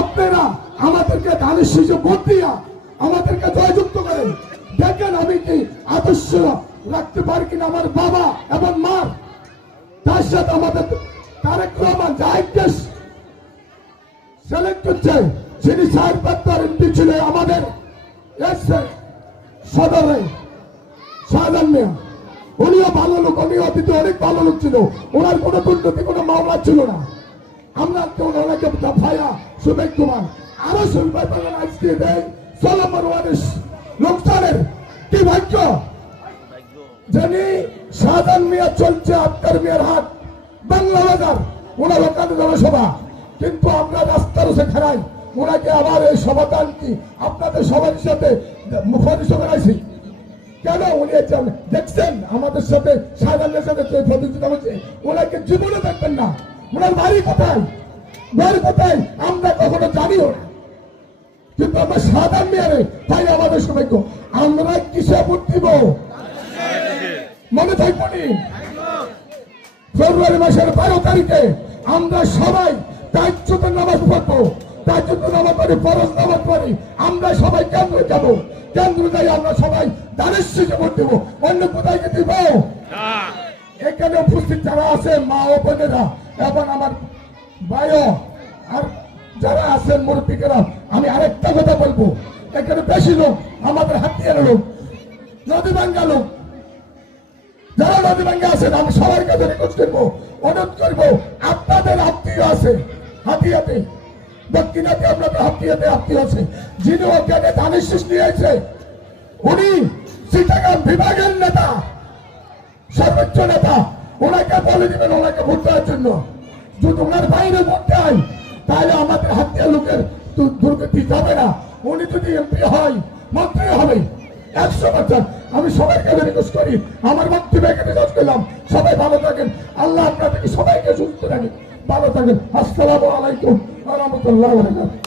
আপনারা আমাদেরকে ধানের শীষে ভোট দিয়া আমাদেরকে জয়যুক্ত করেন। দেখেন আমি কি আদর্শ রাখতে পারি কিনা আমার বাবা এবং মা। তার সাথে আমাদের তারেক রহমান জাহিদ সিলেক্ট করছে, যিনি সাহেব এমপি ছিল আমাদের সদরে শাহজাহান মিয়া। উনিও ভালো লোক, উনিও অতীতে অনেক ভালো লোক ছিল, ওনার কোনো দুর্নীতি কোনো মামলা ছিল না। আমরা ওনাকে ভাইয়া সুবেক কুমার আরো সুবিধা পাবেন আজকে দেয় সলমন ওয়ারিস লোকসানের কি ভাগ্য, যিনি শাহজাহান মিয়া চলছে আক্তার মিয়ার হাট বাংলা বাজার, ওনার ওখানে জনসভা, কিন্তু আমরা রাস্তার সে খেলাই ওনাকে আবার এই সমাধান কি আপনাদের সবার সাথে মুখোমুখি করাইছি কেন? উনি দেখছেন আমাদের সাথে শাহজাহানের সাথে প্রতিযোগিতা হচ্ছে, ওনাকে জীবনে দেখবেন না। ওনার বাড়ি কোথায়, বাড়ি কোথায় আমরা কখনো জানিও না, কিন্তু আমরা শাহজাহান মিয়ারে তাই আমাদের সবাইক আমরা কিসে ভোট দিব মনে থাকবনি। ফেব্রুয়ারি মাসের 12 তারিখে আমরা সবাই তাহাজ্জুদের নামাজ পড়বো, তাহাজ্জুদের নামাজ পড়ি, ফরজ নামাজ পড়ি, আমরা সবাই কেন্দ্রে যাবো, কেন্দ্রে যাই আমরা সবাই ধানের শীষে ভোট দেবো। অন্য কোথায় দিব? এখানে উপস্থিত যারা আছে মা ও বোনেরা এবং আমার ভাইও আর যারা আছেন মুরব্বীরা, আমি আরেকটা কথা বলবো, এখানে বেশি লোক আমাদের হাতিয়ার লোক, নদী ভাঙ্গা লোক, যারা নদী ভাঙ্গা আছেন আমি সবার কাছে রিকোয়েস্ট করবো, অনুরোধ করবো, আপনাদের আত্মীয় আছে হাতিয়াতে, দক্ষিণাতে আপনাদের হাতিয়াতে আত্মীয় আছে, যিনি ওখানে ধানের শীষ নিয়েছে, উনি চিটাগাং বিভাগের নেতা, সর্বোচ্চ নেতা, ওনাকে বলে দিবেন ওনাকে ভোট দেওয়ার জন্য। যদি ওনার বাইরে ভোট দেয় তাহলে আমাদের হাতিয়ার লোকের দুর্গতি যাবে না। উনি যদি এমপি হয়, মন্ত্রী হবে 100%। আমি সবাইকে রিকোয়েস্ট করি, আমার বক্তব্য এখানে শেষ করলাম। সবাই ভালো থাকেন, আল্লাহ আপনাদেরকে সবাইকে সুস্থ রাখেন, ভালো থাকেন। আসসালামু আলাইকুম ওয়া রাহমাতুল্লাহি ওয়া বারাকাতুহু।